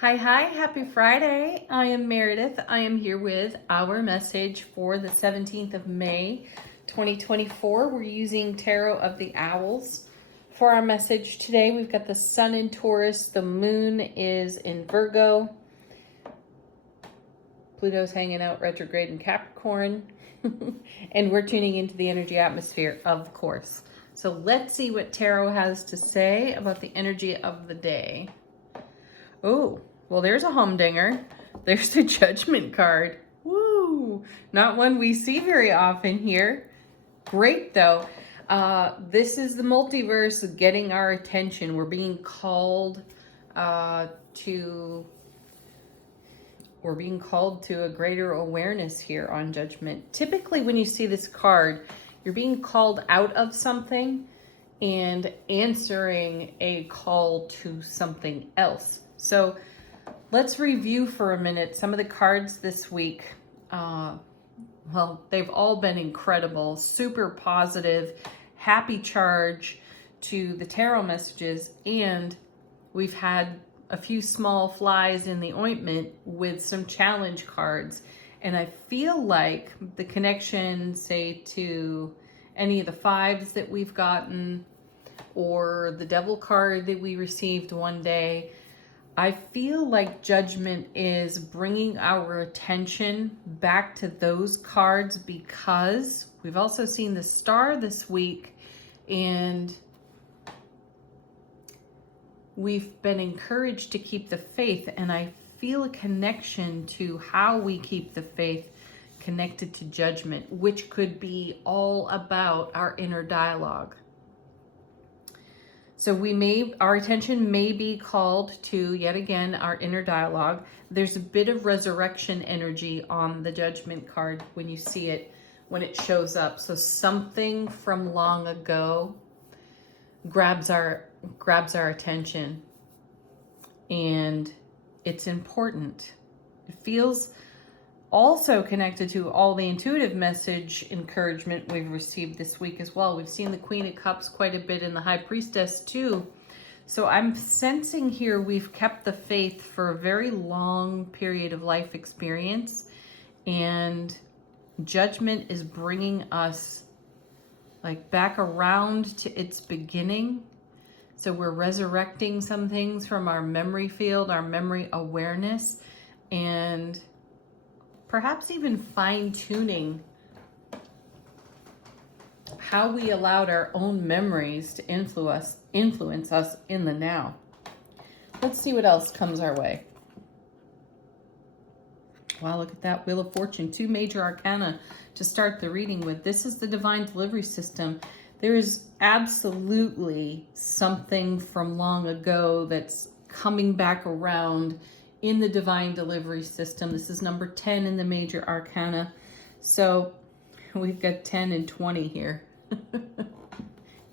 Hi, happy Friday. I am Meredith. I am here with our message for the 17th of May, 2024. We're using Tarot of the Owls for our message today. We've got the Sun in Taurus, the Moon is in Virgo, Pluto's hanging out retrograde in Capricorn, and we're tuning into the energy atmosphere, of course. So let's see what Tarot has to say about the energy of the day. Oh, well, there's a humdinger. There's the Judgment card. Woo! Not one we see very often here. Great, though. This is the multiverse getting our attention. We're being called to a greater awareness here on Judgment. Typically, when you see this card, you're being called out of something and answering a call to something else. So let's review for a minute some of the cards this week. Well, they've all been incredible, super positive, happy charge to the tarot messages, and we've had a few small flies in the ointment with some challenge cards. And I feel like the connection, say, to any of the fives that we've gotten, or the Devil card that we received one day, I feel like Judgment is bringing our attention back to those cards because we've also seen the Star this week, and we've been encouraged to keep the faith, and I feel a connection to how we keep the faith connected to Judgment, which could be all about our inner dialogue. So our attention may be called to, yet again, our inner dialogue. There's a bit of resurrection energy on the Judgment card when you see it, when it shows up. So something from long ago grabs our attention, and it's important. It feels also connected to all the intuitive message encouragement we've received this week as well. We've seen the Queen of Cups quite a bit, and the High Priestess too. So I'm sensing here we've kept the faith for a very long period of life experience, and Judgment is bringing us like back around to its beginning. So we're resurrecting some things from our memory field, our memory awareness, and perhaps even fine-tuning how we allowed our own memories to influence us in the now. Let's see what else comes our way. Wow, look at that Wheel of Fortune. 2 major arcana to start the reading with. This is the Divine Delivery System. There is absolutely something from long ago that's coming back around in the Divine Delivery System. This is number 10 in the major arcana. So we've got 10 and 20 here.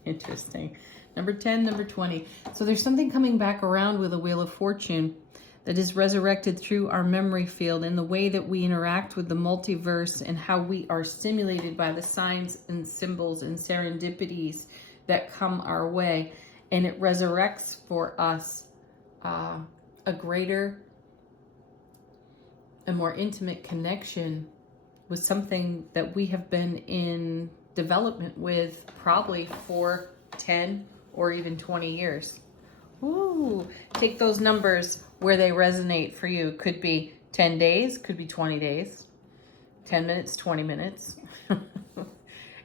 Interesting. Number 10, number 20. So there's something coming back around with a Wheel of Fortune that is resurrected through our memory field in the way that we interact with the multiverse and how we are stimulated by the signs and symbols and serendipities that come our way. And it resurrects for us a greater and more intimate connection with something that we have been in development with probably for 10 or even 20 years. Ooh, take those numbers where they resonate for you. Could be 10 days, could be 20 days, 10 minutes, 20 minutes.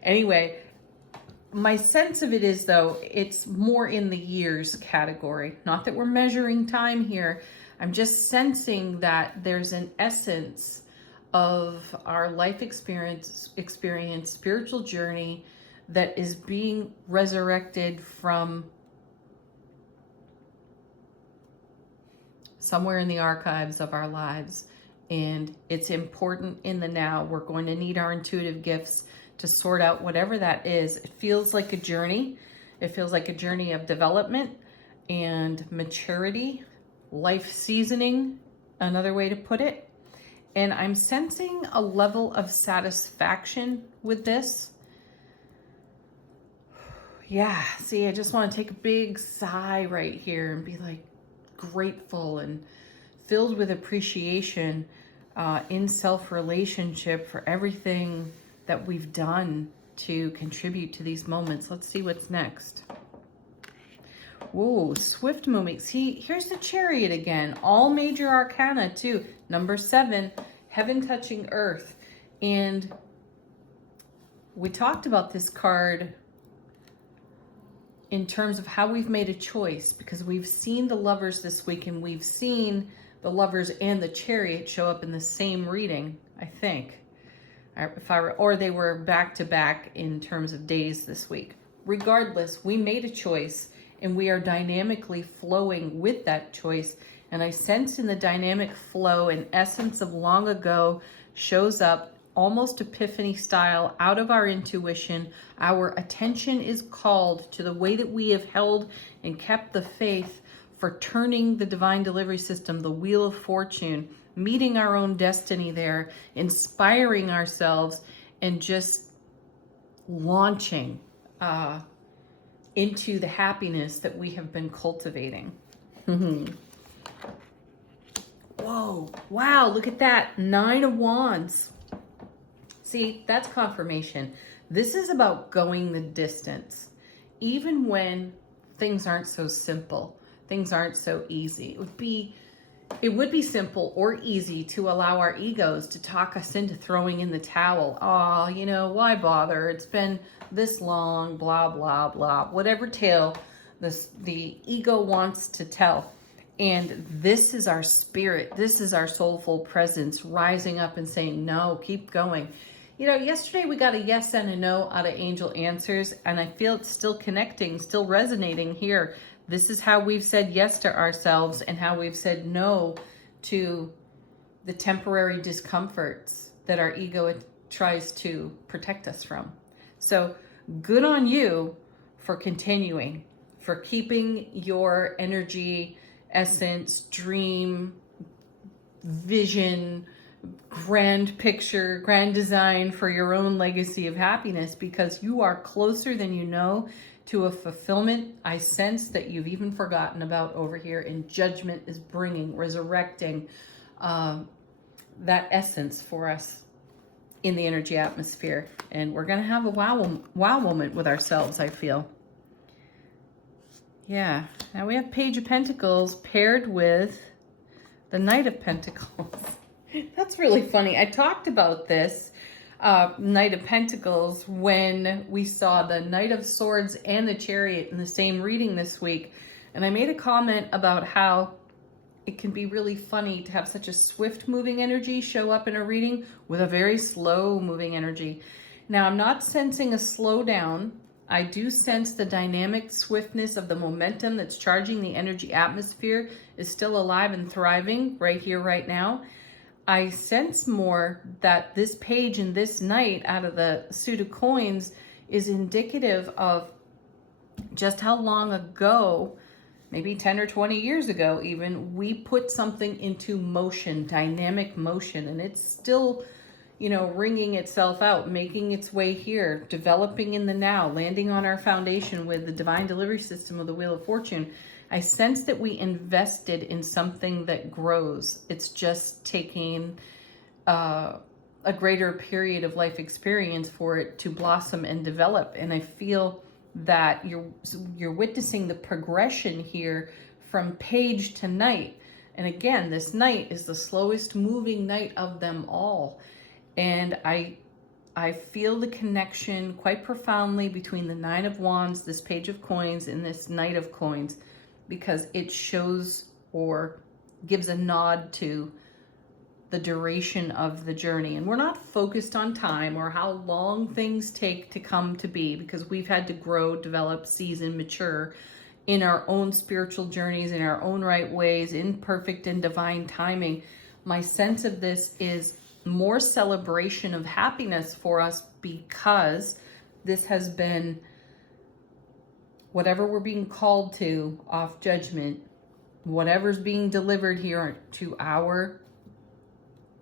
Anyway, my sense of it is, though, it's more in the years category. Not that we're measuring time here. I'm just sensing that there's an essence of our life experience, spiritual journey that is being resurrected from somewhere in the archives of our lives. And it's important in the now. We're going to need our intuitive gifts to sort out whatever that is. It feels like a journey. It feels like a journey of development and maturity, life seasoning, another way to put it. And I'm sensing a level of satisfaction with this. Yeah, see, I just want to take a big sigh right here and be like grateful and filled with appreciation in self-relationship for everything that we've done to contribute to these moments. Let's see what's next. Whoa, swift moving. See, here's the Chariot again. All major arcana too. Number 7, heaven touching earth. And we talked about this card in terms of how we've made a choice, because we've seen the Lovers this week, and we've seen the Lovers and the Chariot show up in the same reading, I think. Or they were back to back in terms of days this week. Regardless, we made a choice, and we are dynamically flowing with that choice. And I sense in the dynamic flow an essence of long ago shows up, almost epiphany style, out of our intuition. Our attention is called to the way that we have held and kept the faith for turning the divine delivery system, the wheel of fortune, meeting our own destiny there, inspiring ourselves, and just launching into the happiness that we have been cultivating. Whoa, wow, look at that. 9 of Wands. See, that's confirmation. This is about going the distance. Even when things aren't so simple, things aren't so easy. It would be simple or easy to allow our egos to talk us into throwing in the towel. Oh, you know, why bother? It's been this long, blah, blah, blah. Whatever tale the ego wants to tell. And this is our spirit. This is our soulful presence rising up and saying, no, keep going. You know, yesterday we got a yes and a no out of Angel Answers, and I feel it's still connecting, still resonating here. This is how we've said yes to ourselves and how we've said no to the temporary discomforts that our ego tries to protect us from. So good on you for continuing, for keeping your energy, essence, dream, vision, grand picture, grand design for your own legacy of happiness, because you are closer than you know to a fulfillment I sense that you've even forgotten about over here. And Judgment is bringing, resurrecting that essence for us in the energy atmosphere. And we're going to have a wow moment with ourselves, I feel. Yeah. Now we have Page of Pentacles paired with the Knight of Pentacles. That's really funny. I talked about this Knight of Pentacles when we saw the Knight of Swords and the Chariot in the same reading this week. And I made a comment about how it can be really funny to have such a swift moving energy show up in a reading with a very slow moving energy. Now, I'm not sensing a slowdown. I do sense the dynamic swiftness of the momentum that's charging the energy atmosphere is still alive and thriving right here, right now. I sense more that this page and this knight out of the suit of coins is indicative of just how long ago, maybe 10 or 20 years ago even, we put something into motion, dynamic motion, and it's still, you know, ringing itself out, making its way here, developing in the now, landing on our foundation with the divine delivery system of the Wheel of Fortune. I sense that we invested in something that grows. It's just taking a greater period of life experience for it to blossom and develop. And I feel that you're witnessing the progression here from page to knight. And again, this knight is the slowest moving knight of them all. And I feel the connection quite profoundly between the Nine of Wands, this Page of Coins, and this Knight of Coins, because it shows or gives a nod to the duration of the journey. And we're not focused on time or how long things take to come to be, because we've had to grow, develop, season, mature in our own spiritual journeys, in our own right ways, in perfect and divine timing. My sense of this is more celebration of happiness for us, because this has been whatever we're being called to off Judgment, whatever's being delivered here to our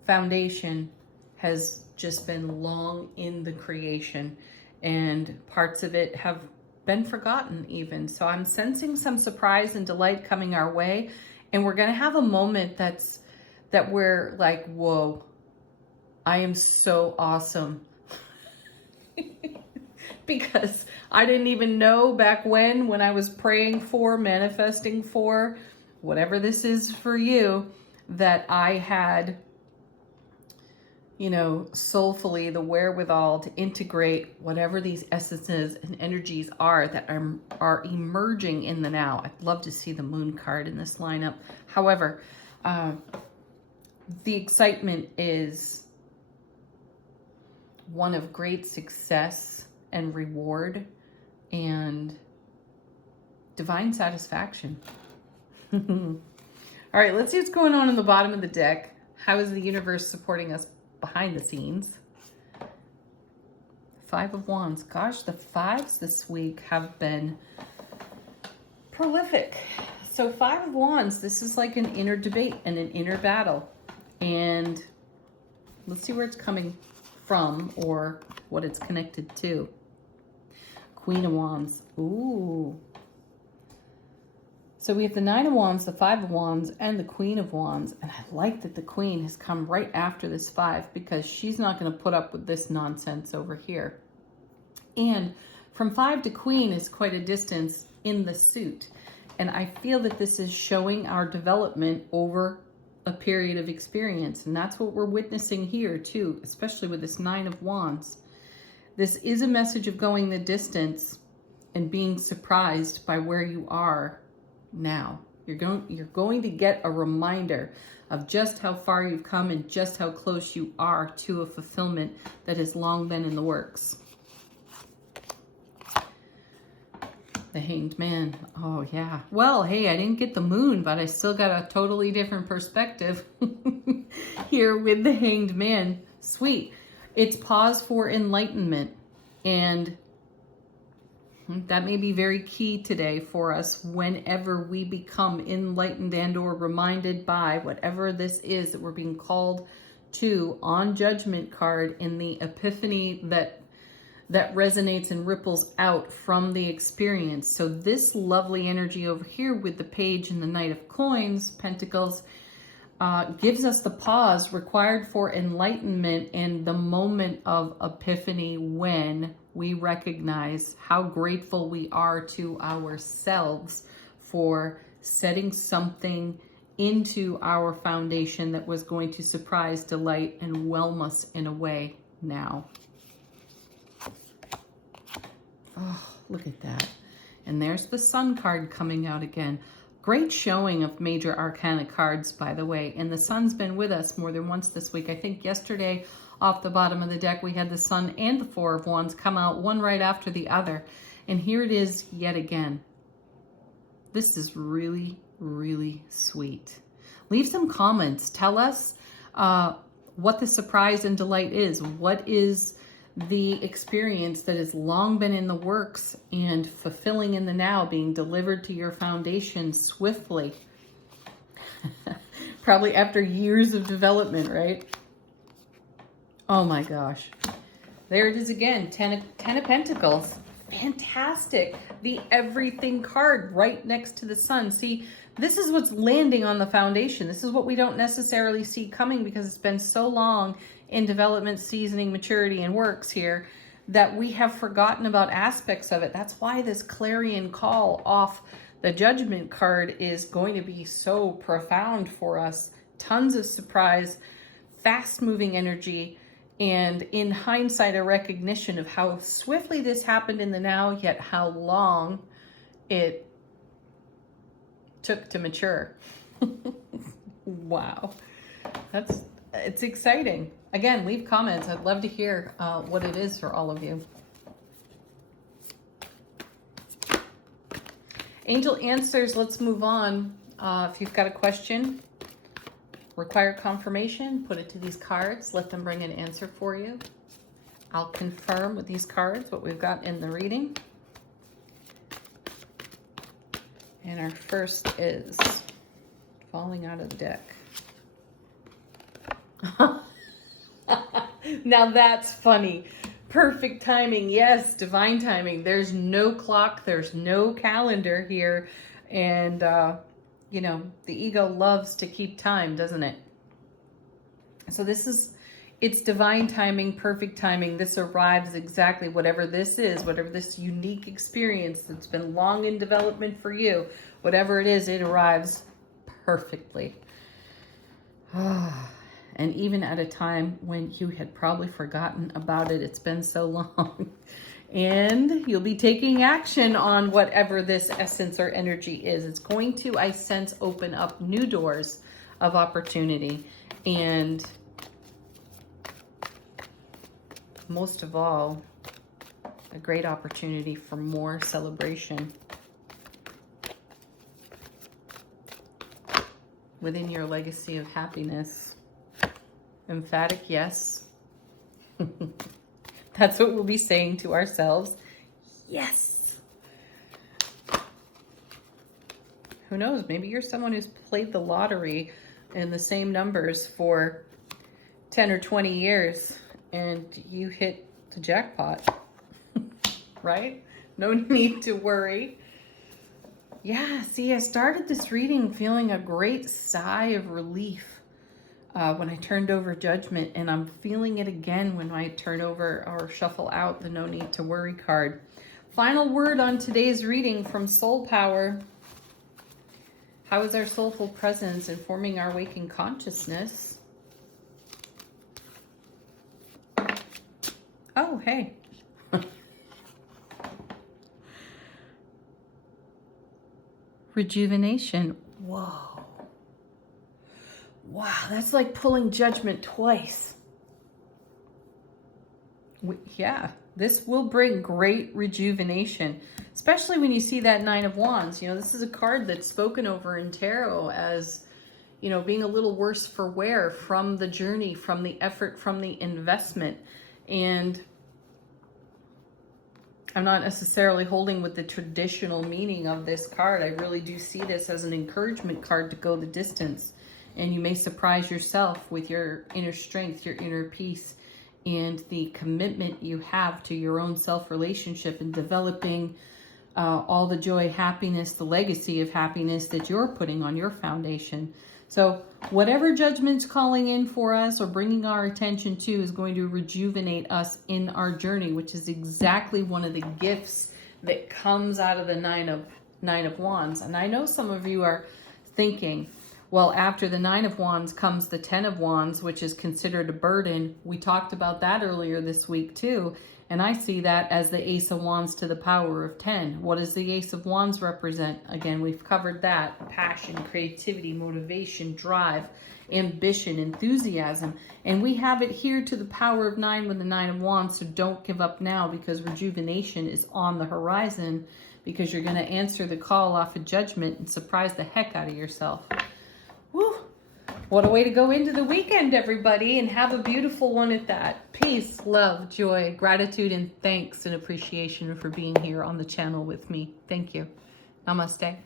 foundation has just been long in the creation, and parts of it have been forgotten even. So I'm sensing some surprise and delight coming our way. And we're going to have a moment that we're like, whoa, I am so awesome. Because I didn't even know back when I was praying for, manifesting for, whatever this is for you, that I had, you know, soulfully the wherewithal to integrate whatever these essences and energies are that are emerging in the now. I'd love to see the moon card in this lineup. However, the excitement is one of great success and reward and divine satisfaction. All right, let's see what's going on in the bottom of the deck. How is the universe supporting us behind the scenes? Five of Wands. Gosh, the fives this week have been prolific. So Five of Wands, this is like an inner debate and an inner battle. And let's see where it's coming from or what it's connected to. Queen of Wands. Ooh. So we have the Nine of Wands, the Five of Wands, and the Queen of Wands. And I like that the Queen has come right after this five because she's not going to put up with this nonsense over here. And from five to Queen is quite a distance in the suit. And I feel that this is showing our development over a period of experience. And that's what we're witnessing here too, especially with this Nine of Wands. This is a message of going the distance and being surprised by where you are now. You're going to get a reminder of just how far you've come and just how close you are to a fulfillment that has long been in the works. The Hanged Man. Oh yeah. Well, hey, I didn't get the moon, but I still got a totally different perspective here with the Hanged Man. Sweet. It's pause for enlightenment, and that may be very key today for us whenever we become enlightened and or reminded by whatever this is that we're being called to on Judgment card in the epiphany that resonates and ripples out from the experience. So this lovely energy over here with the Page and the Knight of Coins, Pentacles, gives us the pause required for enlightenment and the moment of epiphany when we recognize how grateful we are to ourselves for setting something into our foundation that was going to surprise, delight, and whelm us in a way now. Oh, look at that. And there's the Sun card coming out again. Great showing of major arcana cards, by the way. And the Sun's been with us more than once this week. I think yesterday off the bottom of the deck, we had the Sun and the Four of Wands come out one right after the other. And here it is yet again. This is really, really sweet. Leave some comments. Tell us what the surprise and delight is. What is the experience that has long been in the works and fulfilling in the now, being delivered to your foundation swiftly. Probably after years of development, right? Oh my gosh. There it is again, Ten of Pentacles. Fantastic. The everything card right next to the Sun. See, this is what's landing on the foundation. This is what we don't necessarily see coming because it's been so long in development, seasoning, maturity, and works here that we have forgotten about aspects of it. That's why this clarion call off the Judgment card is going to be so profound for us. Tons of surprise, fast-moving energy, and in hindsight, a recognition of how swiftly this happened in the now, yet how long it took to mature. Wow. It's exciting. Again, leave comments. I'd love to hear what it is for all of you. Angel answers, let's move on. If you've got a question, require confirmation, put it to these cards. Let them bring an answer for you. I'll confirm with these cards what we've got in the reading. And our first is falling out of the deck. Now that's funny. Perfect timing. Yes, divine timing. There's no clock. There's no calendar here. And you know, the ego loves to keep time, doesn't it? So it's divine timing, perfect timing. This arrives exactly, whatever this is, whatever this unique experience that's been long in development for you, whatever it is, it arrives perfectly. And even at a time when you had probably forgotten about it, it's been so long. And you'll be taking action on whatever this essence or energy is. It's going to, I sense, open up new doors of opportunity. And most of all, a great opportunity for more celebration within your legacy of happiness. Emphatic yes. That's what we'll be saying to ourselves. Yes. Who knows? Maybe you're someone who's played the lottery in the same numbers for 10 or 20 years and you hit the jackpot, right? No need to worry. Yeah, see, I started this reading feeling a great sigh of relief when I turned over Judgment, and I'm feeling it again when I turn over or shuffle out the No Need to Worry card. Final word on today's reading from Soul Power. How is our soulful presence informing our waking consciousness? Oh, hey. Rejuvenation. Whoa. Wow, that's like pulling Judgment twice. Yeah, this will bring great rejuvenation, especially when you see that Nine of Wands. You know, this is a card that's spoken over in tarot as, you know, being a little worse for wear from the journey, from the effort, from the investment. And I'm not necessarily holding with the traditional meaning of this card. I really do see this as an encouragement card to go the distance. And you may surprise yourself with your inner strength, your inner peace, and the commitment you have to your own self-relationship and developing all the joy, happiness, the legacy of happiness that you're putting on your foundation. So whatever Judgment's calling in for us or bringing our attention to is going to rejuvenate us in our journey, which is exactly one of the gifts that comes out of the Nine of Wands. And I know some of you are thinking, well, after the Nine of Wands comes the Ten of Wands, which is considered a burden. We talked about that earlier this week too. And I see that as the Ace of Wands to the power of 10. What does the Ace of Wands represent? Again, we've covered that. Passion, creativity, motivation, drive, ambition, enthusiasm. And we have it here to the power of 9 with the Nine of Wands. So don't give up now, because rejuvenation is on the horizon, because you're going to answer the call off of Judgment and surprise the heck out of yourself. Woo! What a way to go into the weekend, everybody, and have a beautiful one at that. Peace, love, joy, gratitude, and thanks and appreciation for being here on the channel with me. Thank you. Namaste.